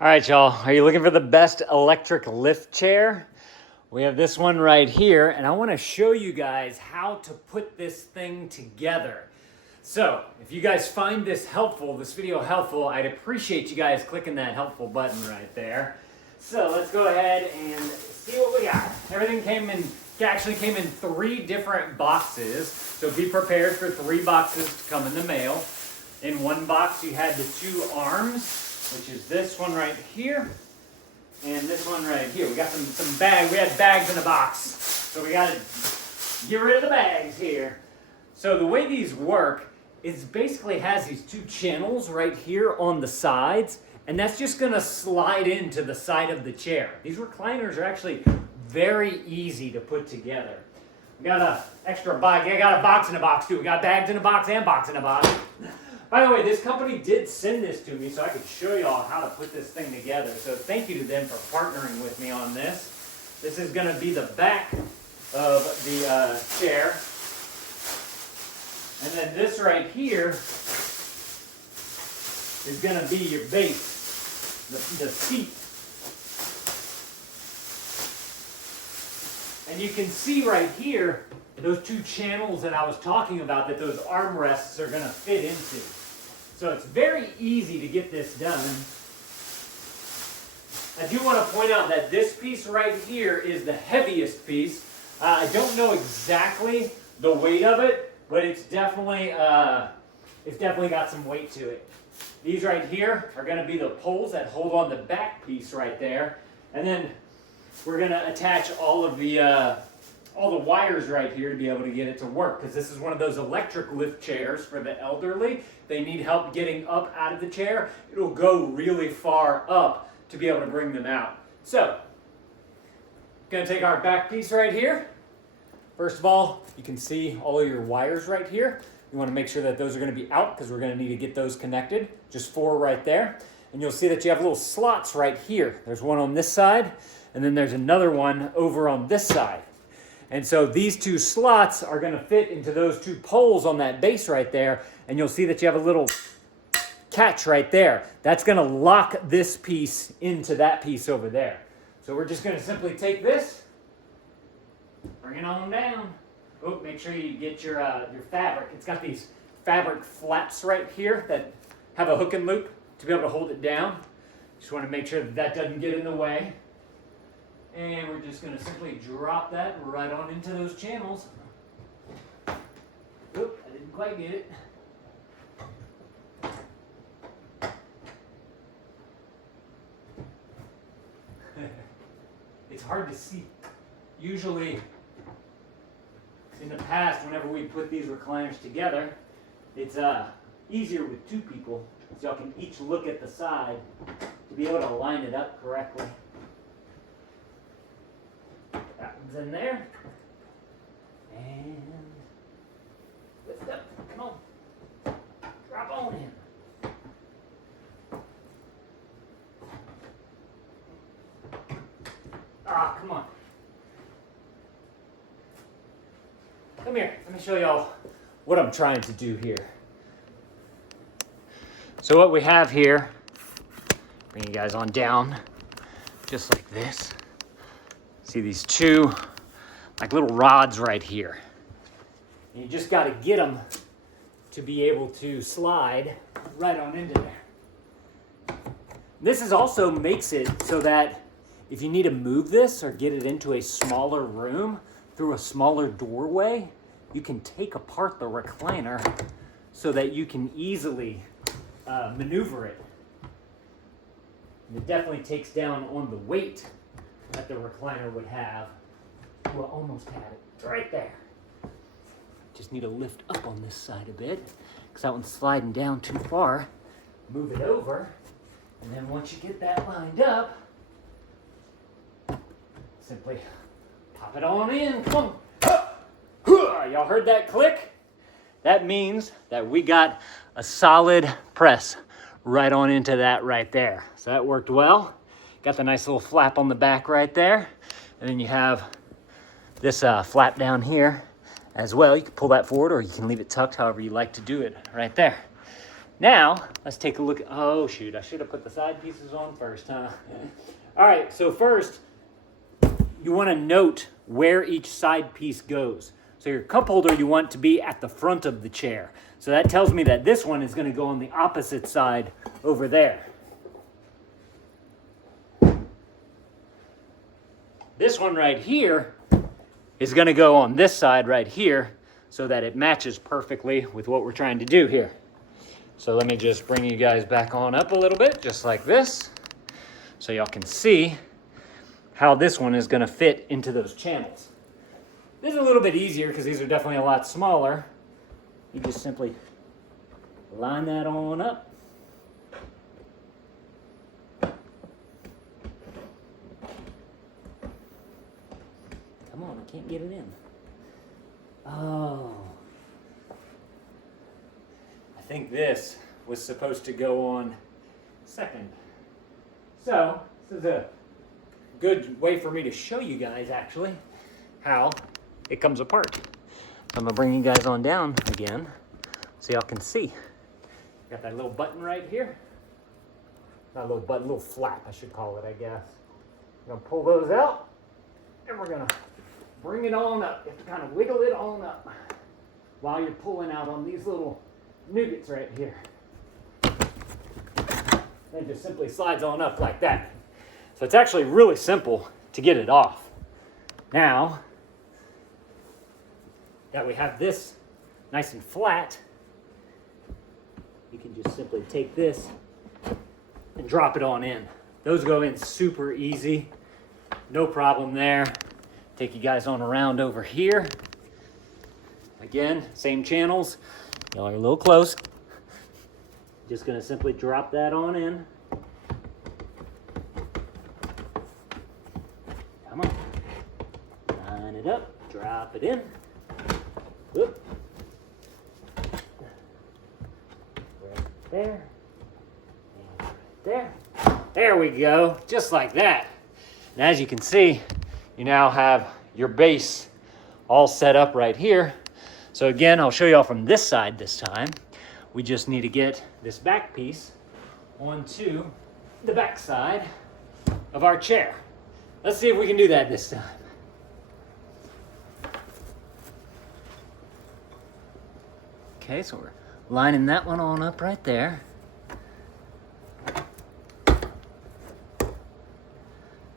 All right, y'all, are you looking for the best electric lift chair? We have this one right here, and I wanna show you guys how to put this thing together. So, if you guys find this video helpful, I'd appreciate you guys clicking that helpful button right there. So let's go ahead and see what we got. Everything actually came in 3 different boxes, so be prepared for 3 boxes to come in the mail. In one box, you had the 2 arms, which is this one right here, and this one right here. We got some bags. We had bags in a box, so we got to get rid of the bags here. So the way these work is basically has these 2 channels right here on the sides, and that's just going to slide into the side of the chair. These recliners are actually very easy to put together. We got an extra bag. I got a box in a box too. We got bags in a box and box in a box. By the way, this company did send this to me so I could show y'all how to put this thing together. So thank you to them for partnering with me on this. This is going to be the back of the chair. And then this right here is going to be your base, the seat. And you can see right here, those 2 channels that I was talking about that those armrests are going to fit into. So it's very easy to get this done. I do want to point out that this piece right here is the heaviest piece. I don't know exactly the weight of it, but it's definitely got some weight to it. These right here are going to be the poles that hold on the back piece right there. And then we're going to attach all the wires right here to be able to get it to work, because this is one of those electric lift chairs for the elderly. They need help getting up out of the chair. It'll go really far up to be able to bring them out. So, going to take our back piece right here. First of all, you can see all of your wires right here. You want to make sure that those are going to be out because we're going to need to get those connected. Just 4 right there. And you'll see that you have little slots right here. There's one on this side, and then there's another one over on this side. And so these 2 slots are going to fit into those 2 poles on that base right there. And you'll see that you have a little catch right there. That's going to lock this piece into that piece over there. So we're just going to simply take this, bring it on down. Oh, make sure you get your fabric. It's got these fabric flaps right here that have a hook and loop to be able to hold it down. Just want to make sure that that doesn't get in the way. And we're just going to simply drop that right on into those channels. Oop, I didn't quite get it. It's hard to see. Usually, in the past, whenever we put these recliners together, it's easier with 2 people, so y'all can each look at the side to be able to line it up correctly. That one's in there. And lift up. Come on. Drop on in. Ah, come on. Come here. Let me show y'all what I'm trying to do here. So what we have here, bring you guys on down, just like this. See these 2 like little rods right here. And you just got to get them to be able to slide right on into there. This is also makes it so that if you need to move this or get it into a smaller room through a smaller doorway, you can take apart the recliner so that you can easily maneuver it. And it definitely takes down on the weight that the recliner would have. Well, almost had it right there. Just need to lift up on this side a bit because that one's sliding down too far. Move it over, and then once you get that lined up, simply pop it on in. Come on. Y'all heard that click? That means that we got a solid press right on into that right there. So that worked well. Got the nice little flap on the back right there. And then you have this flap down here as well. You can pull that forward or you can leave it tucked however you like to do it right there. Now, let's take a look. Oh shoot, I should have put the side pieces on first, huh? All right, so first, you want to note where each side piece goes. So your cup holder you want to be at the front of the chair. So that tells me that this one is going to go on the opposite side over there. This one right here is going to go on this side right here so that it matches perfectly with what we're trying to do here. So let me just bring you guys back on up a little bit, just like this, so y'all can see how this one is going to fit into those channels. This is a little bit easier because these are definitely a lot smaller. You just simply line that on up. Come on, I can't get it in. Oh. I think this was supposed to go on second. So, this is a good way for me to show you guys actually how it comes apart. I'm gonna bring you guys on down again so y'all can see. Got that little button right here. Not a little button, a little flap I should call it, I guess. I'm gonna pull those out and we're gonna bring it on up. You have to kind of wiggle it on up while you're pulling out on these little nougats right here. And it just simply slides on up like that. So it's actually really simple to get it off. Now that we have this nice and flat, you can just simply take this and drop it on in. Those go in super easy, no problem there. Take you guys on around over here. Again, same channels. Y'all are a little close. Just gonna simply drop that on in. Come on. Line it up, drop it in. Whoop. Right there. And right there. There we go, just like that. And as you can see, you now have your base all set up right here. So again, I'll show y'all from this side this time. We just need to get this back piece onto the back side of our chair. Let's see if we can do that this time. Okay, so we're lining that one on up right there.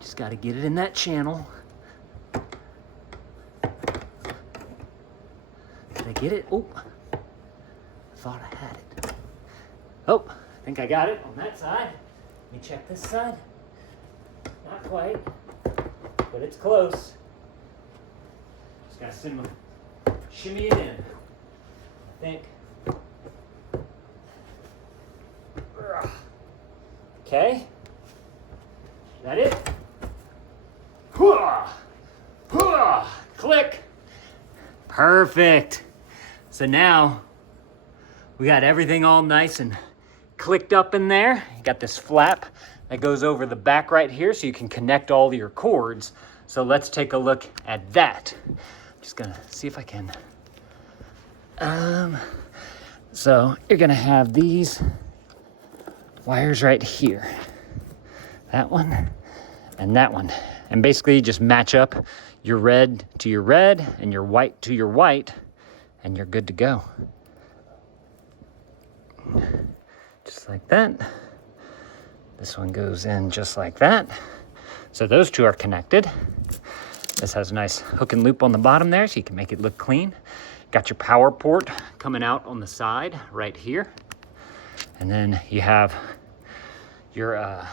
Just got to get it in that channel. Did I get it? Oh, I thought I had it. Oh, I think I got it on that side. Let me check this side. Not quite, but it's close. Just got to shimmy it in. I think. Okay. Is that it? Click. Perfect. So now we got everything all nice and clicked up in there. You got this flap that goes over the back right here so you can connect all your cords. So let's take a look at that. I'm just gonna see if I can. So you're gonna have these wires right here. That one and that one. And basically you just match up your red to your red and your white to your white and you're good to go. Just like that. This one goes in just like that. So those two are connected. This has a nice hook and loop on the bottom there so you can make it look clean. Got your power port coming out on the side right here. And then you have your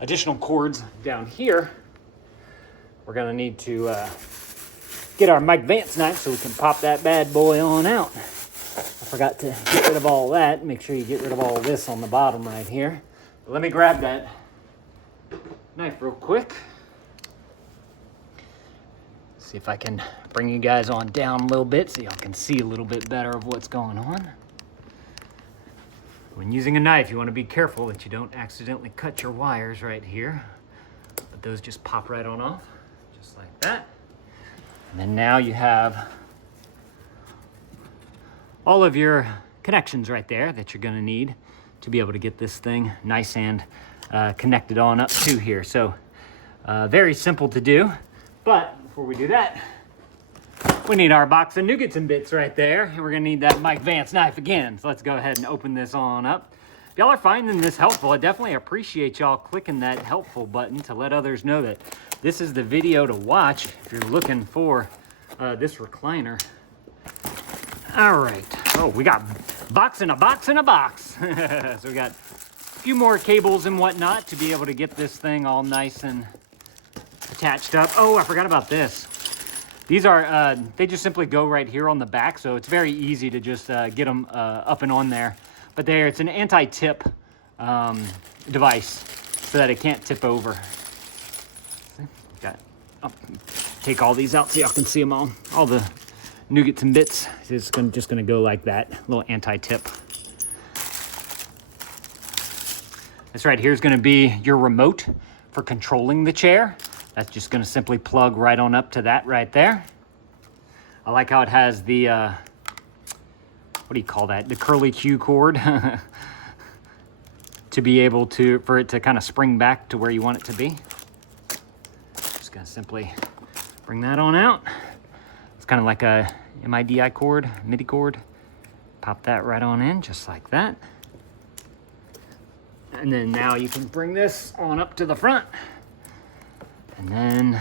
additional cords down here. We're gonna need to get our Mike Vance knife so we can pop that bad boy on out. I forgot to get rid of all that. Make sure you get rid of all this on the bottom right here. But let me grab that knife real quick. See if I can bring you guys on down a little bit so y'all can see a little bit better of what's going on. When using a knife, you want to be careful that you don't accidentally cut your wires right here. But those just pop right on off, just like that. And then now you have all of your connections right there that you're gonna need to be able to get this thing nice and connected on up to here. So very simple to do, but before we do that, we need our box of nougats and bits right there, and we're gonna need that Mike Vance knife again. So let's go ahead and open this on up. If y'all are finding this helpful, I definitely appreciate y'all clicking that helpful button to let others know that this is the video to watch if you're looking for this recliner. All right, oh, we got box in a box in a box. So we got a few more cables and whatnot to be able to get this thing all nice and attached up. Oh, I forgot about this. These are, they just simply go right here on the back, so it's very easy to just get them up and on there. But there, it's an anti-tip device so that it can't tip over. I'll take all these out so y'all can see them all. All the nougats and bits. It's just gonna go like that, little anti-tip. This right here is gonna be your remote for controlling the chair. That's just gonna simply plug right on up to that right there. I like how it has the, what do you call that? The curly Q cord to be able to, for it to kind of spring back to where you want it to be. Just gonna simply bring that on out. It's kind of like a MIDI cord, MIDI cord. Pop that right on in, just like that. And then now you can bring this on up to the front. And then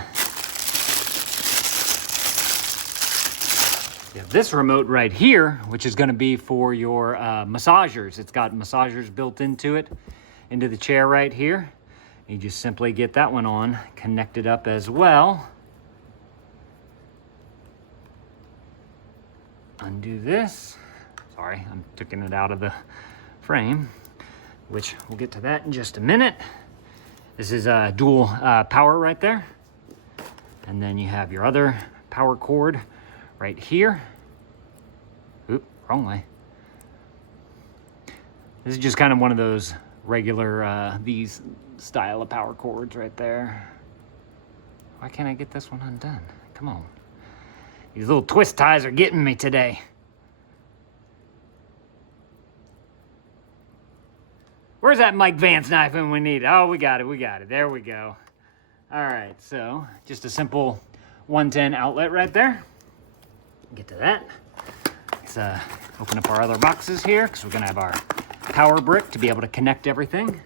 you have this remote right here, which is gonna be for your massagers. It's got massagers built into it, into the chair right here. You just simply get that one on, connected up as well. Undo this. Sorry, I'm taking it out of the frame, which we'll get to that in just a minute. This is a dual power right there. And then you have your other power cord right here. Oop, wrong way. This is just kind of one of those regular, these style of power cords right there. Why can't I get this one undone? Come on. These little twist ties are getting me today. Where's that Mike Vance knife when we need it? Oh, we got it. There we go. All right, so just a simple 110 outlet right there. Get to that. Let's open up our other boxes here because we're gonna have our power brick to be able to connect everything.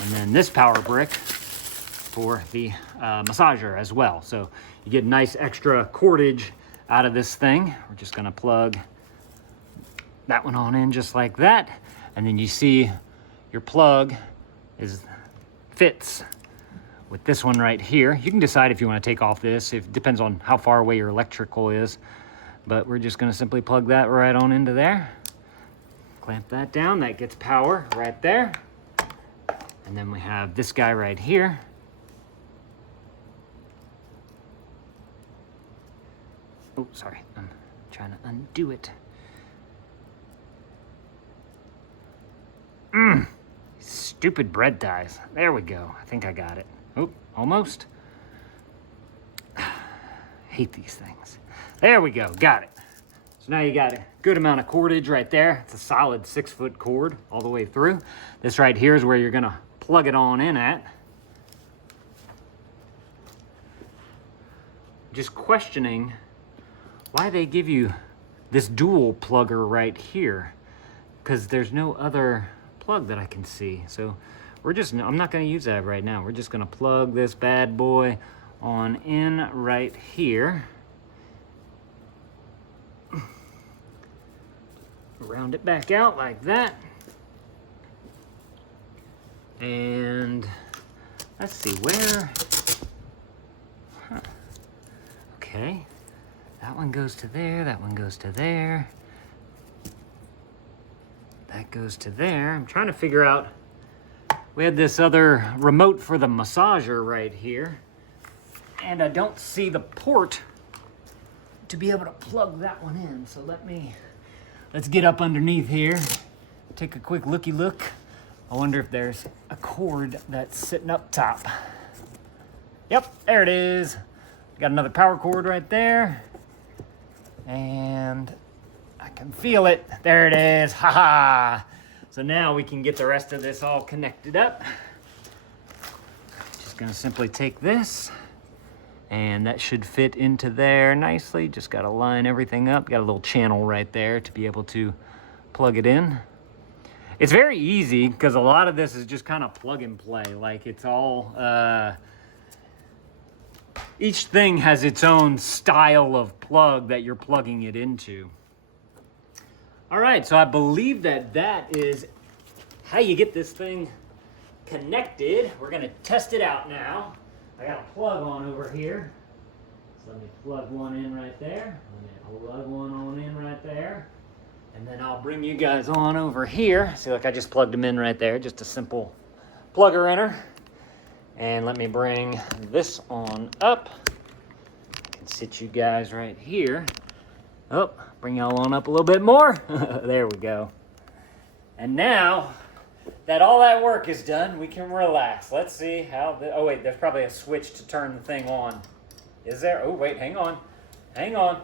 And then this power brick for the massager as well. So you get nice extra cordage out of this thing. We're just gonna plug that one on in just like that. And then you see your plug fits with this one right here. You can decide if you want to take off this. It depends on how far away your electrical is. But we're just gonna simply plug that right on into there. Clamp that down, that gets power right there. And then we have this guy right here. Oh, sorry, I'm trying to undo it. Stupid bread ties. There we go. I think I got it. Oh, almost. Hate these things. There we go. Got it. So now you got a good amount of cordage right there. It's a solid 6-foot cord all the way through. This right here is where you're gonna plug it on in at. Just questioning why they give you this dual plugger right here, because there's no other plug that I can see. So I'm not gonna use that right now. We're just gonna plug this bad boy on in right here. Round it back out like that. And let's see where, okay. That one goes to there, that one goes to there. That goes to there. I'm trying to figure out, we had this other remote for the massager right here, and I don't see the port to be able to plug that one in. So let's get up underneath here, take a quick looky look. I wonder if there's a cord that's sitting up top. Yep, there it is. Got another power cord right there. And I can feel it. There it is. Ha ha. So now we can get the rest of this all connected up. Just gonna simply take this, and that should fit into there nicely. Just gotta line everything up. Got a little channel right there to be able to plug it in. It's very easy because a lot of this is just kind of plug and play. Like it's all, each thing has its own style of plug that you're plugging it into. All right, so I believe that that is how you get this thing connected. We're gonna test it out now. I got a plug on over here. So let me plug one in right there. Let me plug one on in right there. And then I'll bring you guys on over here. See, look, I just plugged them in right there. Just a simple plugger inner. And let me bring this on up. I can sit you guys right here. Oh, bring y'all on up a little bit more. There we go. And now that all that work is done, we can relax. Let's see how oh wait, there's probably a switch to turn the thing on. Is there? Oh wait, hang on. Hang on.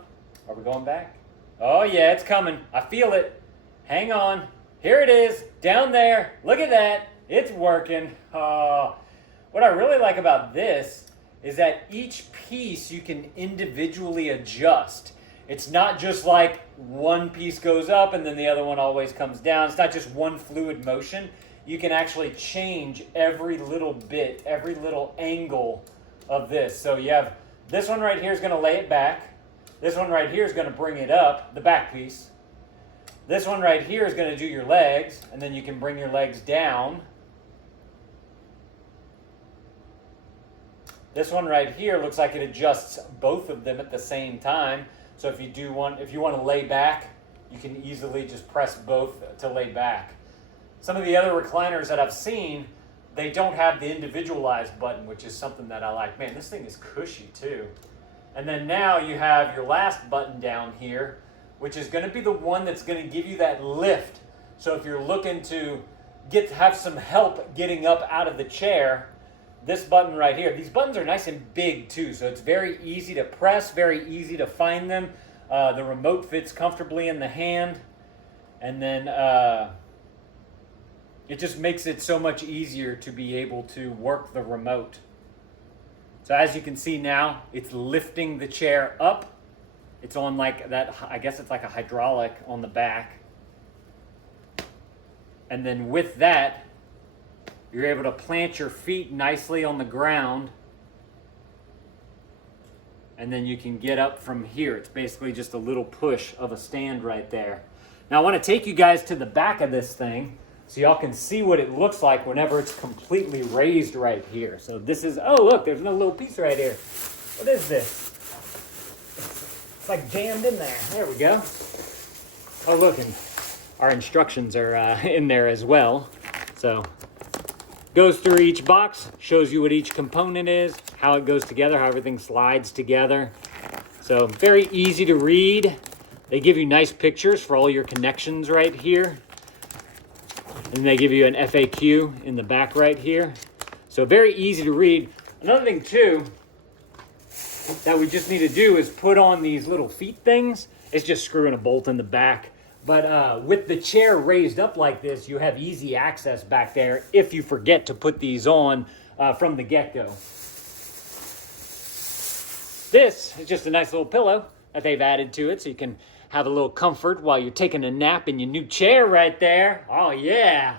Are we going back? Oh yeah, it's coming. I feel it. Hang on. Here it is, down there. Look at that. It's working. What I really like about this is that each piece you can individually adjust. It's not just like one piece goes up and then the other one always comes down. It's not just one fluid motion. You can actually change every little bit, every little angle of this. So you have this one right here is going to lay it back. This one right here is going to bring it up, the back piece. This one right here is going to do your legs, and then you can bring your legs down. This one right here looks like it adjusts both of them at the same time. So if you want to lay back, you can easily just press both to lay back. Some of the other recliners that I've seen, they don't have the individualized button, which is something that I like. Man, this thing is cushy too. And then now you have your last button down here, which is going to be the one that's going to give you that lift. So if you're looking to have some help getting up out of the chair, this button right here, these buttons are nice and big too, so it's very easy to press, very easy to find them. The remote fits comfortably in the hand, and then it just makes it so much easier to be able to work the remote. So as you can see now, it's lifting the chair up. It's on like that, I guess it's like a hydraulic on the back. And then with that, you're able to plant your feet nicely on the ground. And then you can get up from here. It's basically just a little push of a stand right there. Now I want to take you guys to the back of this thing so y'all can see what it looks like whenever it's completely raised right here. So this is, oh look, there's no little piece right here. What is this? It's like jammed in there. There we go. Oh look, and our instructions are in there as well. So goes through each box, shows you what each component is, how it goes together, how everything slides together. So very easy to read. They give you nice pictures for all your connections right here. And they give you an FAQ in the back right here. So very easy to read. Another thing too that we just need to do is put on these little feet things. It's just screwing a bolt in the back. But with the chair raised up like this, you have easy access back there if you forget to put these on from the get-go. This is just a nice little pillow that they've added to it so you can have a little comfort while you're taking a nap in your new chair right there. Oh yeah,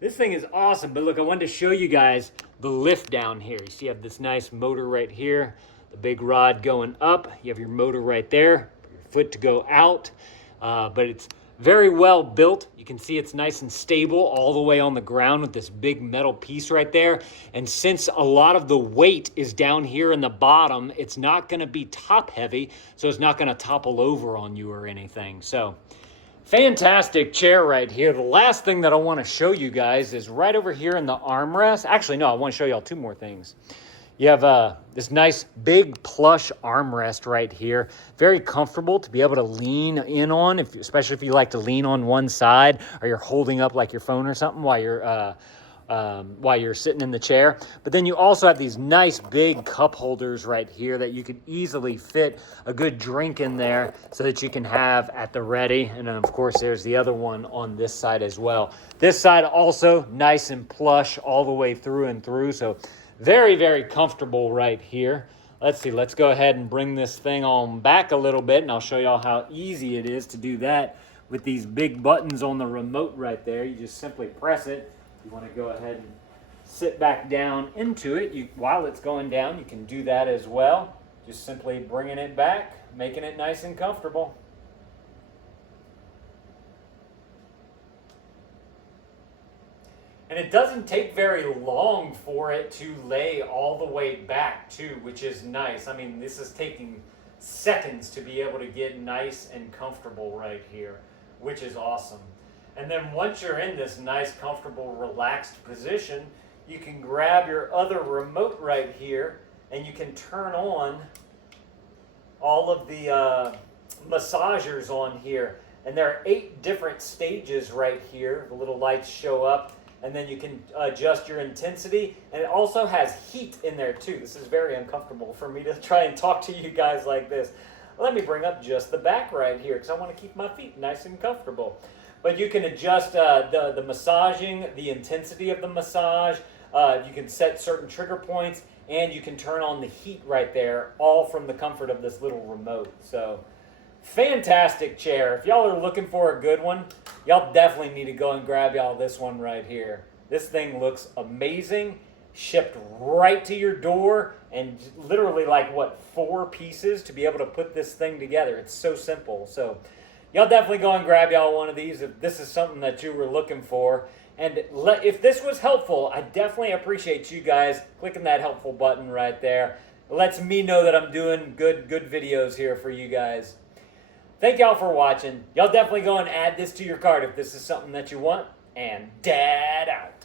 this thing is awesome. But look, I wanted to show you guys the lift down here. You see you have this nice motor right here, the big rod going up. You have your motor right there, your foot to go out. But it's very well built. You can see it's nice and stable all the way on the ground with this big metal piece right there. And since a lot of the weight is down here in the bottom, it's not going to be top heavy, so it's not going to topple over on you or anything. So fantastic chair right here. The last thing that I want to show you guys is right over here in the armrest. Actually, no, I want to show y'all two more things. You have this nice big plush armrest right here. Very comfortable to be able to lean in on, especially if you like to lean on one side or you're holding up like your phone or something while you're while you're sitting in the chair. But then you also have these nice big cup holders right here that you could easily fit a good drink in there so that you can have at the ready. And then of course there's the other one on this side as well. This side also nice and plush all the way through and through. So very, very comfortable right here. Let's see, let's go ahead and bring this thing on back a little bit and I'll show y'all how easy it is to do that with these big buttons on the remote right there. You just simply press it. You want to go ahead and sit back down into it. While it's going down, you can do that as well. Just simply bringing it back, making it nice and comfortable. And it doesn't take very long for it to lay all the way back too, which is nice. I mean, this is taking seconds to be able to get nice and comfortable right here, which is awesome. And then once you're in this nice, comfortable, relaxed position, you can grab your other remote right here and you can turn on all of the massagers on here. And there are 8 different stages right here. The little lights show up and then you can adjust your intensity. And it also has heat in there too. This is very uncomfortable for me to try and talk to you guys like this. Let me bring up just the back right here because I want to keep my feet nice and comfortable. But you can adjust the massaging, the intensity of the massage. You can set certain trigger points, and you can turn on the heat right there, all from the comfort of this little remote. So, fantastic chair. If y'all are looking for a good one, y'all definitely need to go and grab y'all this one right here. This thing looks amazing, shipped right to your door, and literally like, what, 4 pieces to be able to put this thing together. It's so simple. So, y'all definitely go and grab y'all one of these if this is something that you were looking for. And if this was helpful, I definitely appreciate you guys clicking that helpful button right there. It lets me know that I'm doing good videos here for you guys. Thank y'all for watching. Y'all definitely go and add this to your cart if this is something that you want. And Dad out.